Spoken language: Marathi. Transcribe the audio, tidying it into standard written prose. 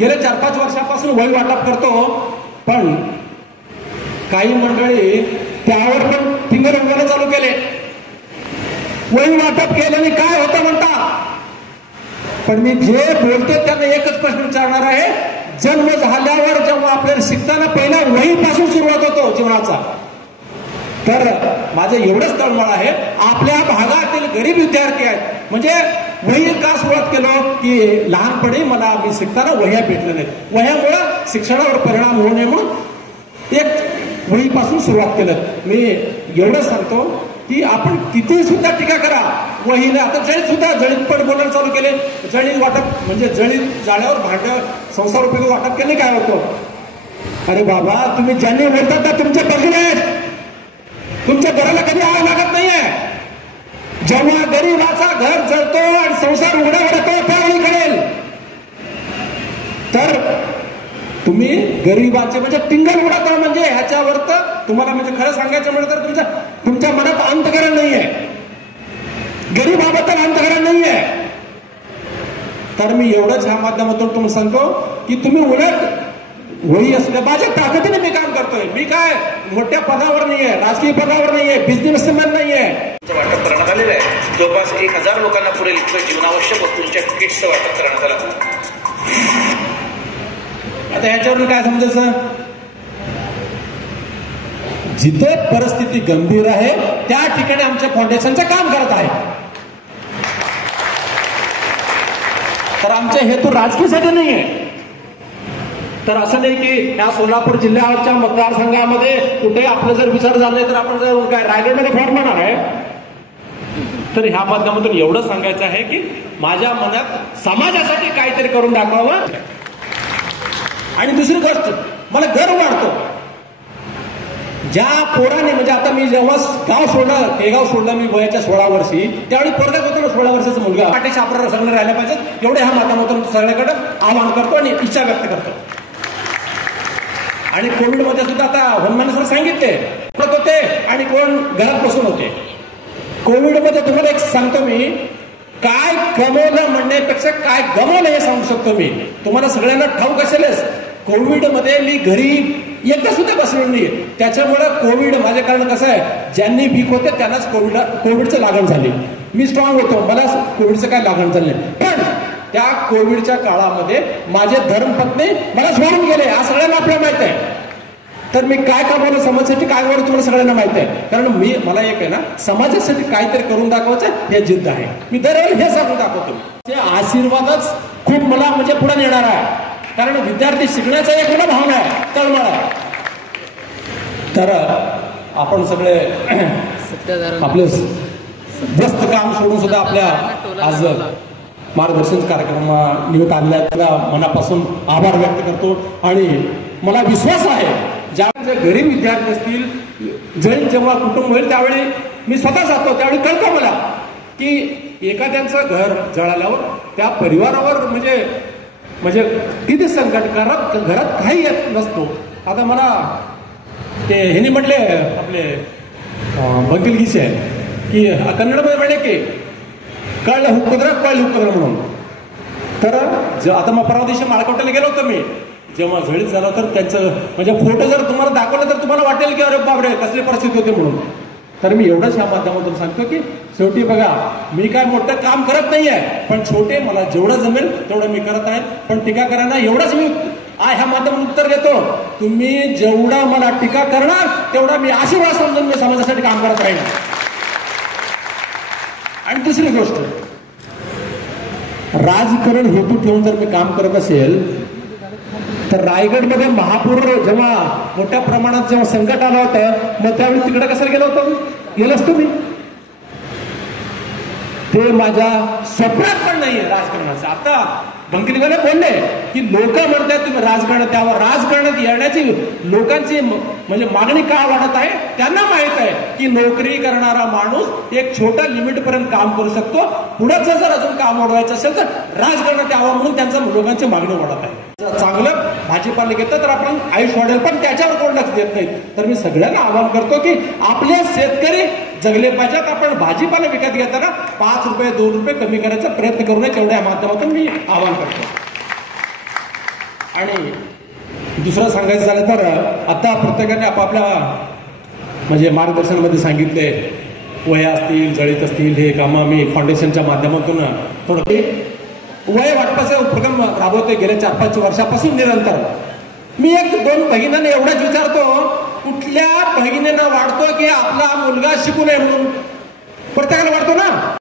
गेल्या 4-5 वर्षापासून वही वाटप करतो, पण काही मंडळी त्यावर पण फिंगर उगवणं चालू केले. वही वाटप केल्याने काय होतं म्हणता, पण मी जे बोलते त्यांना एकच प्रश्न विचारणार आहे. जन्म झाल्यावर जेव्हा आपल्याला शिकताना पहिला वहीपासून सुरुवात होतो जीवनाचा, तर माझं एवढंच तळमळ आहे, आपल्या भागातील गरीब विद्यार्थी आहेत, म्हणजे वही का सुरुवात केलं की लहानपणी मी शिकताना वह्या भेटल्या नाहीत, वह्यामुळं शिक्षणावर परिणाम होऊ नये म्हणून एक वहीपासून सुरुवात केलं. मी एवढं सांगतो की आपण किती सुद्धा टीका करा वहीने, आता जळीत सुद्धा जळीत पण बोलायला चालू केले. जळीत वाटप म्हणजे जळीत जाळ्यावर भांड संसार उपयोगी वाटप केले काय होतं. अरे बाबा, तुम्ही ज्यांनी बोलतात त्या तुमचे बघले आहेत, तुमच्या घराला कधी आग लागत नाहीये. जेव्हा गरीबाचा घर जळतो आणि संसार उघड्यावर येतो त्यावेळी कळेल. तर तुम्ही गरीबाचे म्हणजे टिंगल उडवता, म्हणजे ह्याच्यावर तर तुम्हाला म्हणजे खरं सांगायचं म्हणलं तर तुमच्या मनात अंतःकरण नाहीये, गरीबाबद्दल अंतःकरण नाहीये. तर मी एवढंच ह्या माध्यमातून तुम्हाला सांगतो की तुम्ही उलट वही असल्या माझ्या ताकदीने मी काम करतोय. मी काय मोठ्या पदावर नाहीये, राजकीय पदावर नाहीये, बिझनेसमॅन नाहीये. वाटप करण्यात आलेलं आहे. जवळपास 1000 लोकांना पुरेल इतकं जीवनावश्यक वस्तूंच्या किट्सचं वाटप करण्यात आलं. आता ह्याच्यावरून काय समजायचं, जिथे परिस्थिती गंभीर आहे त्या ठिकाणी आमच्या फाउंडेशनचं काम करत आहे. तर आमचे हेतू राजकीयसाठी नाहीये. तर असं नाही की या सोलापूर जिल्ह्याच्या मतदारसंघामध्ये कुठे आपलं जर विचार झाले तर आपण जर काय रायगडमध्ये फॉर्म होणार आहे. तर ह्या माध्यमातून एवढं सांगायचं आहे की माझ्या मनात समाजासाठी काहीतरी करून दाखवावं. आणि दुसरी गोष्ट, मला गर्व वाटतो ज्या पोराने, म्हणजे आता मी जेव्हा गाव सोडलं, केगाव सोडलं मी वयाच्या 16 वर्षी, त्यावेळी पोरगा होतो 16 वर्षाचा मुलगा, पाठीशी आपल्याला सगळं राहिल्या पाहिजेत एवढे ह्या माध्यमातून सगळ्याकडे आवाहन करतो आणि इच्छा व्यक्त करतो. आणि कोविडमध्ये सुद्धा आता हनुमान सर सांगितले होते आणि कोण घरात बसून होते. कोविडमध्ये तुम्हाला एक सांगतो मी, काय कमवलं म्हणण्यापेक्षा काय गमवलं हे सांगू शकतो मी तुम्हाला. सगळ्यांना ठाऊक असेलच, कोविडमध्ये मी घरी एकदा सुद्धा बसलो नाही. त्याच्यामुळे कोविड माझ्या कारण कसं आहे, ज्यांनी वीक होते त्यांनाच कोविडचं लागण झाली. मी स्ट्रॉंग होतो, मला कोविडचं काय लागण झालं नाही. पण त्या कोविडच्या काळामध्ये माझे धर्मपत्नी मला सोडून गेले, हा सगळ्यांना आपल्याला माहित आहे. तर मी काय कमवलं समाजासाठी, काय करू तुम्हाला सगळ्यांना माहित आहे. कारण मला एक आहे ना, समाजासाठी काहीतरी करून दाखवायचं हे जिद्द आहे. मी दरवेळी हे सांगून दाखवतो. ते आशीर्वादच खूप मला म्हणजे पुढे नेणार आहे. कारण विद्यार्थी शिकण्याचा एक मला भावना आहे, तळमळ आहे. तर आपण सगळे आपले व्यस्त काम सोडून सुद्धा आपल्या आज मार्गदर्शन कार्यक्रमानिमित्त आलेल्या मनापासून आभार व्यक्त करतो. आणि मला विश्वास आहे ज्या गरीब विद्यार्थी असतील, जेव्हा कुटुंब होईल त्यावेळी मी स्वतः जातो, त्यावेळी कळतं मला की एखाद्यांचं घर जळाल्यावर त्या परिवारावर म्हणजे किती संकट, घरात काही येत नसतो. आता मला ते ह्यांनी म्हटले आपले बंकिलगीचे की कन्नडमध्ये म्हणे की कळलं हुक्कुद्र म्हणून. तर आता मग परवा दिवशी माळकोट्याला गेलो होतो मी, जेव्हा झळीत झालं तर त्यांचं म्हणजे फोटो जर तुम्हाला दाखवलं तर तुम्हाला वाटेल की अरे बापरे कसली परिस्थिती होती म्हणून. तर मी एवढंच ह्या माध्यमातून सांगतो की शेवटी बघा, मी काय मोठं काम करत नाहीये, पण छोटे मला जेवढं जमेल तेवढं मी करत आहे. पण टीकाकारांना एवढंच मी ह्या माध्यमातून उत्तर देतो, तुम्ही जेवढा मला टीका करणार तेवढा मी आशीर्वाद समजून मी समाजासाठी काम करत राहील. आणि दुसरी गोष्ट, राजकारण हेतू ठेवून जर मी काम करत असेल तर रायगडमध्ये महापूर जेव्हा मोठ्या प्रमाणात जेव्हा संकट आलं होतं, मग त्यावेळी तिकडे कसं गेलो असतो मी. ते माझ्या स्वप्नात पण नाहीये राजकारणाचं. आता बंकिलवाले बोलले की लोक म्हणतात तुम्ही राजकारणात यावं, राजकारणात येण्याची लोकांची म्हणजे मागणी का वाढत आहे. त्यांना माहित आहे की नोकरी करणारा माणूस एक छोट्या लिमिट पर्यंत काम करू शकतो, पुढचं जर अजून काम वाढवायचं असेल तर राजकारणात यावं म्हणून त्यांच्या लोकांची मागणी वाढत आहे. चांगलं भाजीपाला घेतलं तर आपण आयुष्य वाढेल, पण त्याच्यावर कोण लक्ष देत नाही. तर मी सगळ्यांना आवाहन करतो की आपले शेतकरी जगले पाहिजेत. आपण भाजीपाला विकत घेताना 5 रुपये 2 रुपये कमी करायचा प्रयत्न करू नये, तेवढ्या माध्यमातून मी आवाहन करतो. आणि दुसरं सांगायचं झालं तर आता प्रत्येकाने आपापल्या म्हणजे मार्गदर्शनामध्ये सांगितले, वया असतील, जळीत असतील, हे कामं आम्ही फाउंडेशनच्या माध्यमातून थोडं वय वाटपाचा उपक्रम राबवते गेल्या 4-5 वर्षापासून निरंतर. मी 1-2 भगिनींना एवढंच विचारतो, कुठल्या भगिनींना वाटतो की आपला मुलगा शिकू नये म्हणून? प्रत्येकाला वाटतो ना.